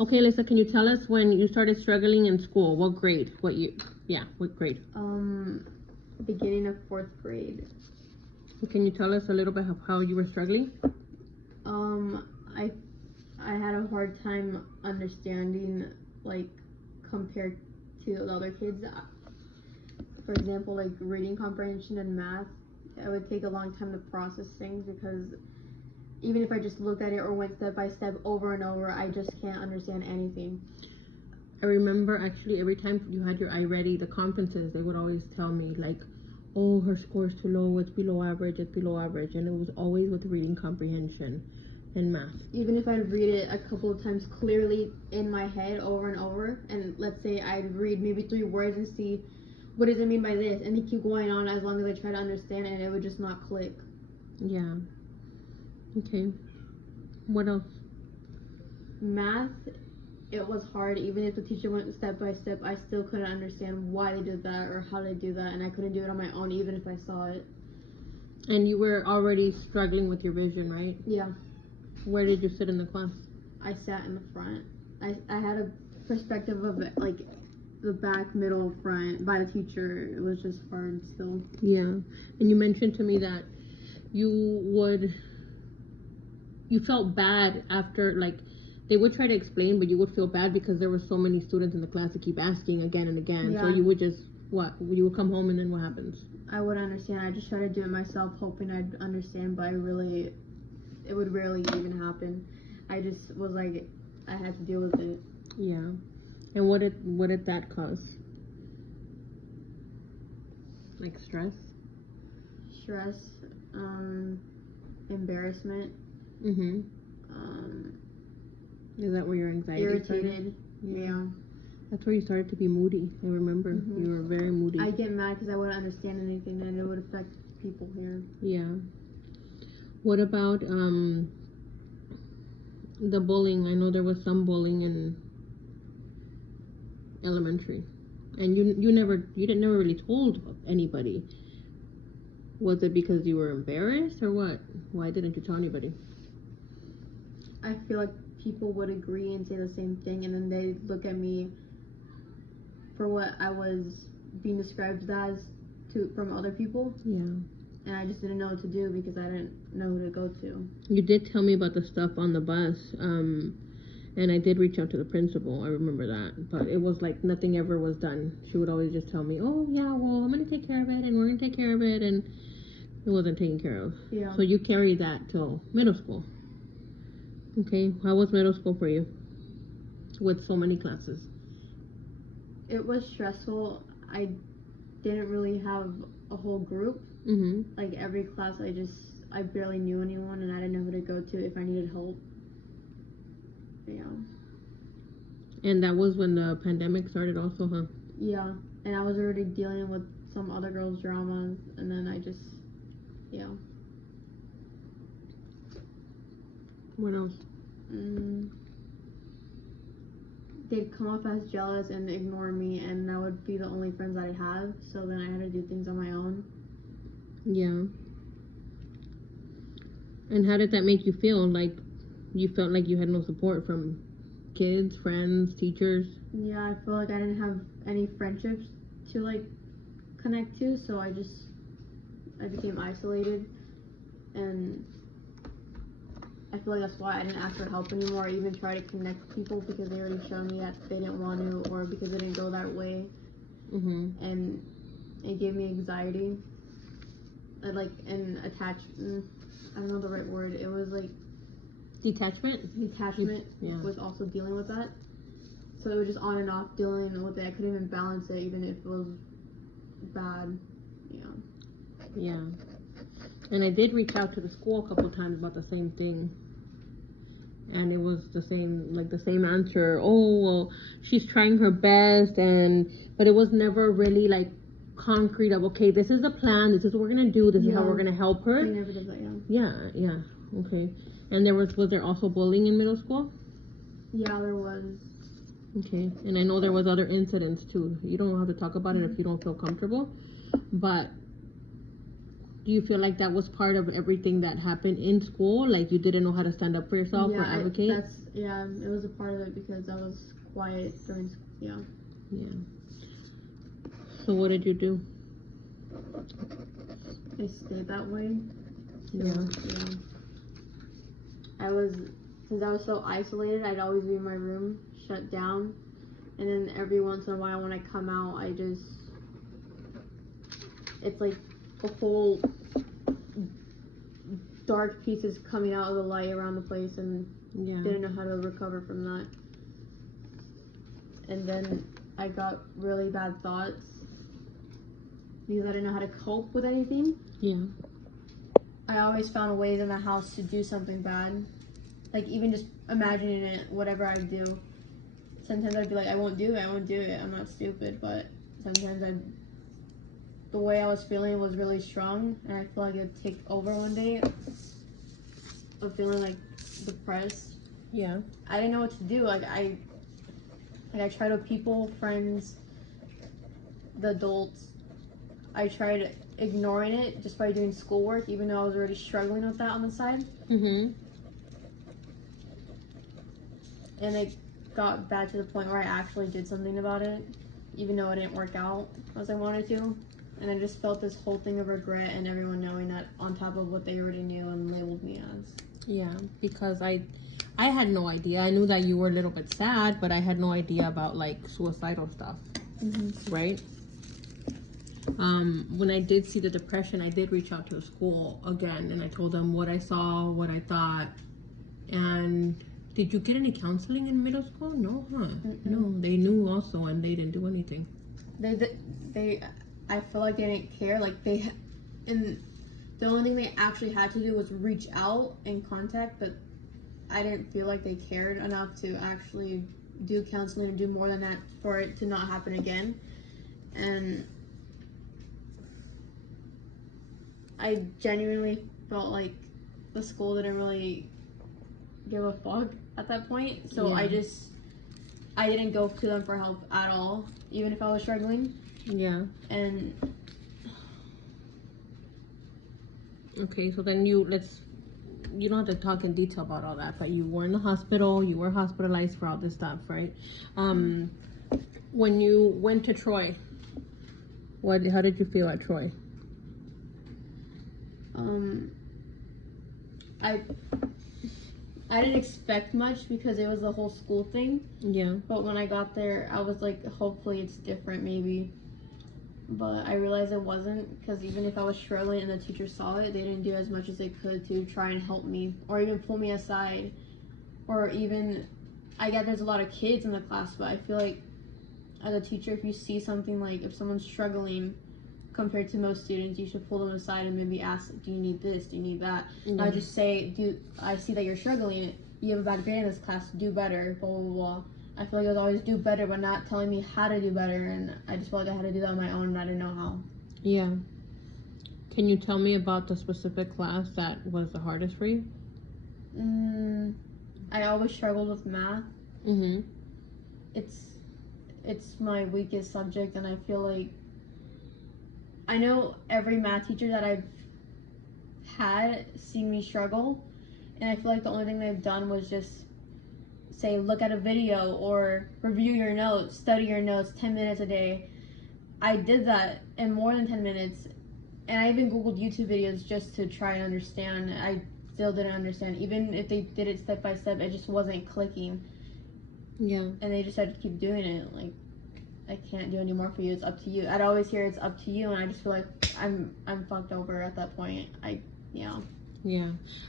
Okay, Lisa, can you tell us when you started struggling in school? What grade? What year? Yeah, what grade? Beginning of 4th grade. Can you tell us a little bit of how you were struggling? I had a hard time understanding, like, compared to the other kids. For example, like reading comprehension and math, it would take a long time to process things because even if I just looked at it or went step by step over and over, I just can't understand anything. I remember actually every time you had your iReady, the conferences, they would always tell me like, oh, her score's too low, it's below average, it's below average. And it was always with reading comprehension and math. Even if I'd read it a couple of times clearly in my head over and over, and let's say I'd read maybe 3 words and see, what does it mean by this? And then keep going on as long as I try to understand it, and it would just not click. Yeah. Okay. What else? Math, it was hard. Even if the teacher went step by step, I still couldn't understand why they did that or how they do that, and I couldn't do it on my own even if I saw it. And you were already struggling with your vision, right? Yeah. Where did you sit in the class? I sat in the front. I had a perspective of it, like the back, middle, front by the teacher. It was just hard still. Yeah. And you mentioned to me that you felt bad after, like, they would try to explain, but you would feel bad because there were so many students in the class to keep asking again and again. Yeah. So you would just, you would come home and then what happens? I wouldn't understand. I just try to do it myself, hoping I'd understand, but it would rarely even happen. I just was like, I had to deal with it. Yeah. And what did that cause? Like stress? Stress, embarrassment. Mm-hmm. Is that where your anxiety irritated? Started? Yeah. That's where you started to be moody. I remember. Mm-hmm. You were very moody. I get mad because I wouldn't understand anything, and it would affect people here. Yeah. What about the bullying? I know there was some bullying in elementary, and you didn't never really told anybody. Was it because you were embarrassed or what? Why didn't you tell anybody? I feel like people would agree and say the same thing, and then they look at me for what I was being described as from other people. Yeah. And I just didn't know what to do because I didn't know who to go to. You did tell me about the stuff on the bus, and I did reach out to the principal. I remember that, but it was like nothing ever was done. She would always just tell me, "Oh yeah, well I'm gonna take care of it, and we're gonna take care of it," and it wasn't taken care of. Yeah. So you carried that till middle school. Okay, how was middle school for you? With so many classes. It was stressful. I didn't really have a whole group. Mm-hmm. Like every class, I barely knew anyone, and I didn't know who to go to if I needed help. Yeah. And that was when the pandemic started also, huh? Yeah, and I was already dealing with some other girls' dramas, and then yeah. What else? They'd come off as jealous and ignore me, and that would be the only friends I'd have, so then I had to do things on my own. Yeah. And how did that make you feel? Like, you felt like you had no support from kids, friends, teachers? Yeah, I feel like I didn't have any friendships to, like, connect to, so I became isolated, and I feel like that's why I didn't ask for help anymore or even try to connect with people because they already showed me that they didn't want to or because it didn't go that way. Mm-hmm. And it gave me anxiety. And attachment. I don't know the right word. It was like detachment yeah. Was also dealing with that. So it was just on and off dealing with it. I couldn't even balance it even if it was bad. Yeah. And I did reach out to the school a couple times about the same thing. And it was the same answer. Oh, well, she's trying her best, but it was never really like concrete of, okay, this is the plan, this is what we're gonna do, this is how we're gonna help her. They never did that, Yeah. Okay. And was there also bullying in middle school? Yeah, there was. Okay. And I know there was other incidents too. You don't have to talk about it if you don't feel comfortable. But do you feel like that was part of everything that happened in school? Like you didn't know how to stand up for yourself or advocate? Yeah, it was a part of it because I was quiet during school. Yeah. Yeah. So what did you do? I stayed that way. So, Yeah. yeah. Since I was so isolated, I'd always be in my room, shut down. And then every once in a while when I come out, it's like a whole dark pieces coming out of the light around the place, and Yeah. didn't know how to recover from that. And then I got really bad thoughts because I didn't know how to cope with anything. Yeah. I always found ways in the house to do something bad. Like, even just imagining it, whatever I do. Sometimes I'd be like, I won't do it, I'm not stupid. But sometimes the way I was feeling was really strong, and I feel like it'd take over one day of feeling like depressed. Yeah. I didn't know what to do. I tried with people, friends, the adults. I tried ignoring it just by doing schoolwork, even though I was already struggling with that on the side. Mm-hmm. And it got bad to the point where I actually did something about it, even though it didn't work out as I wanted to. And I just felt this whole thing of regret and everyone knowing that on top of what they already knew and labeled me as. Yeah, because I had no idea. I knew that you were a little bit sad, but I had no idea about like suicidal stuff. Mm-hmm. Right? When I did see the depression, I did reach out to the school again, and I told them what I saw, what I thought. And did you get any counseling in middle school? No, huh? Mm-mm. No, they knew also, and they didn't do anything. I feel like they didn't care. Like, and the only thing they actually had to do was reach out and contact, but I didn't feel like they cared enough to actually do counseling and do more than that for it to not happen again. And I genuinely felt like the school didn't really give a fuck at that point. So Yeah. I didn't go to them for help at all, even if I was struggling. Yeah. And Okay, so then you don't have to talk in detail about all that, but you were in the hospital, you were hospitalized for all this stuff, right? When you went to Troy, how did you feel at Troy? I didn't expect much because it was the whole school thing. Yeah. But when I got there, I was like, hopefully it's different, maybe. But I realized it wasn't, because even if I was struggling and the teacher saw it, they didn't do as much as they could to try and help me, or even pull me aside, or even, I get there's a lot of kids in the class, but I feel like as a teacher, if you see something like, if someone's struggling compared to most students, you should pull them aside and maybe ask, do you need this, do you need that? Mm-hmm. I just say, I see that you're struggling, you have a bad grade in this class, do better, blah, blah, blah. I feel like it was always do better, but not telling me how to do better, and I just felt like I had to do that on my own, and I didn't know how. Yeah. Can you tell me about the specific class that was the hardest for you? I always struggled with math. Mm-hmm. It's my weakest subject, and I feel like I know every math teacher that I've had seen me struggle, and I feel like the only thing they've done was just say, look at a video or review your notes, study your notes 10 minutes a day. I did that in more than 10 minutes, and I even Googled YouTube videos just to try and understand. I still didn't understand. Even if they did it step by step, it just wasn't clicking. Yeah. And they just had to keep doing it. Like, I can't do any more for you. It's up to you. I'd always hear it's up to you, and I just feel like I'm fucked over at that point. Yeah.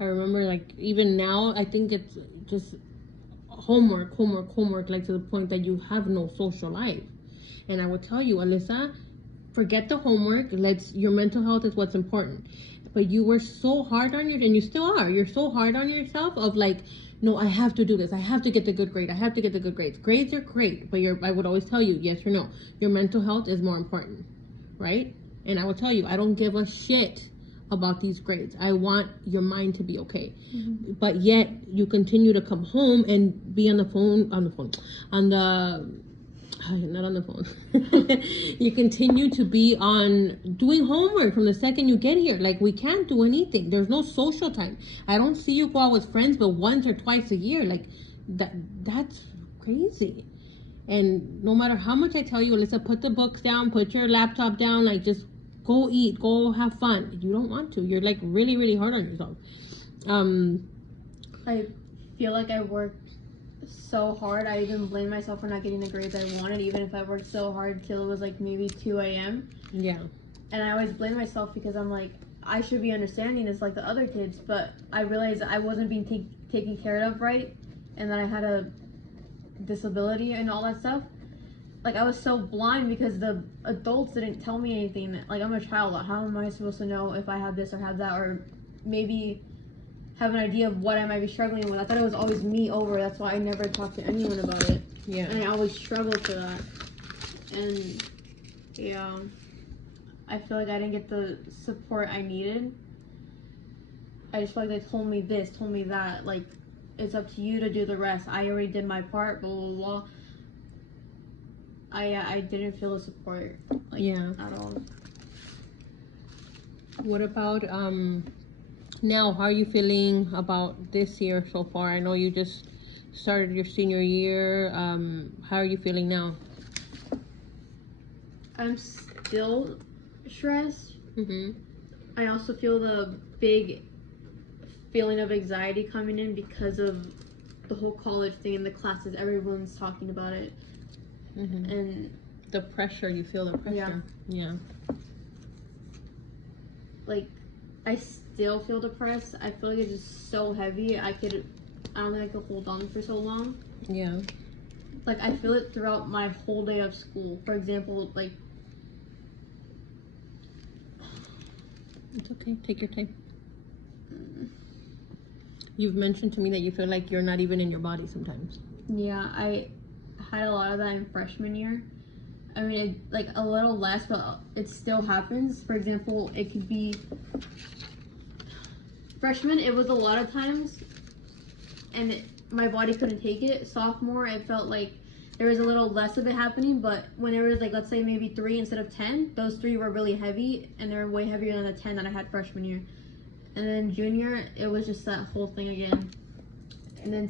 I remember, like, even now, I think it's just homework, like to the point that you have no social life. And I would tell you, Alyssa, forget the homework. Your mental health is what's important. But you were so hard on and you still are. You're so hard on yourself of like, no, I have to do this. I have to get the good grade. I have to get the good grades. Grades are great, but I would always tell you, yes or no. Your mental health is more important, right? And I will tell you, I don't give a shit about these grades. I want your mind to be okay. Mm-hmm. But yet you continue to come home and be not on the phone. You continue to be on doing homework from the second you get here. Like, we can't do anything. There's no social time. I don't see you go out with friends but once or twice a year. Like, That's crazy. And no matter how much I tell you, Alyssa, put the books down, put your laptop down, like just go eat, go have fun. You don't want to. You're like really, really hard on yourself. I feel like I worked so hard. I even blame myself for not getting the grades I wanted, even if I worked so hard till it was like maybe 2 a.m. Yeah. And I always blame myself because I'm like, I should be understanding this like the other kids, but I realized I wasn't being taken care of right, and that I had a disability and all that stuff. Like, I was so blind because the adults didn't tell me anything. Like, I'm a child. How am I supposed to know if I have this or have that, or maybe have an idea of what I might be struggling with? I thought it was always me over. That's why I never talked to anyone about it. Yeah. And I always struggled for that. And yeah, I feel like I didn't get the support I needed. I just feel like they told me this, told me that. Like, it's up to you to do the rest. I already did my part, blah, blah, blah. I didn't feel the support, like, at all. What about now? How are you feeling about this year so far? I know you just started your senior year. How are you feeling now? I'm still stressed. Mm-hmm. I also feel the big feeling of anxiety coming in because of the whole college thing and the classes. Everyone's talking about it. Mm-hmm. And the pressure, you feel the pressure. Yeah. Like, I still feel depressed. I feel like it's just so heavy. I don't think I could hold on for so long. Yeah. Like, I feel it throughout my whole day of school. For example, like... It's okay. Take your time. You've mentioned to me that you feel like you're not even in your body sometimes. Yeah, I had a lot of that in freshman year. I mean, like a little less, but it still happens. For example, it could be freshman, it was a lot of times, and my body couldn't take it. Sophomore, it felt like there was a little less of it happening, but when there was like, let's say maybe 3 instead of 10, those 3 were really heavy, and they were way heavier than the 10 that I had freshman year. And then junior, it was just that whole thing again. And then